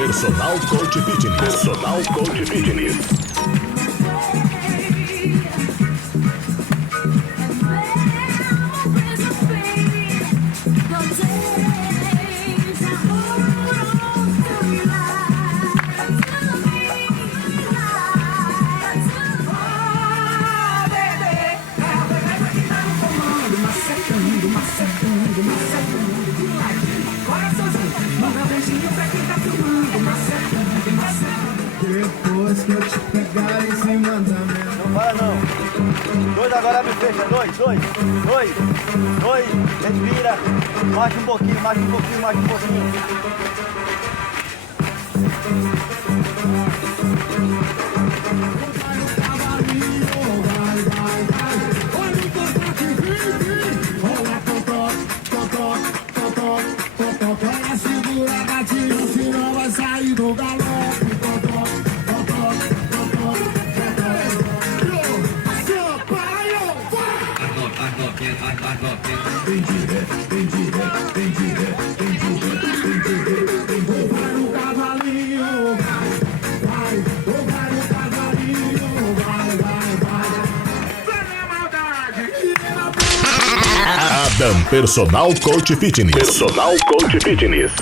Personal Coach Fitness. Personal Coach Fitness. Depois que eu te pegar em cima da minha... Não para não. Dois agora me fecha. Dois. Respira. Mais um pouquinho. Segura gatinho, senão vai sair do galope. Vai no cavalinho, vai no cavalinho, vai na maldade. Adam Personal Coach Fitness. Personal Coach Fitness.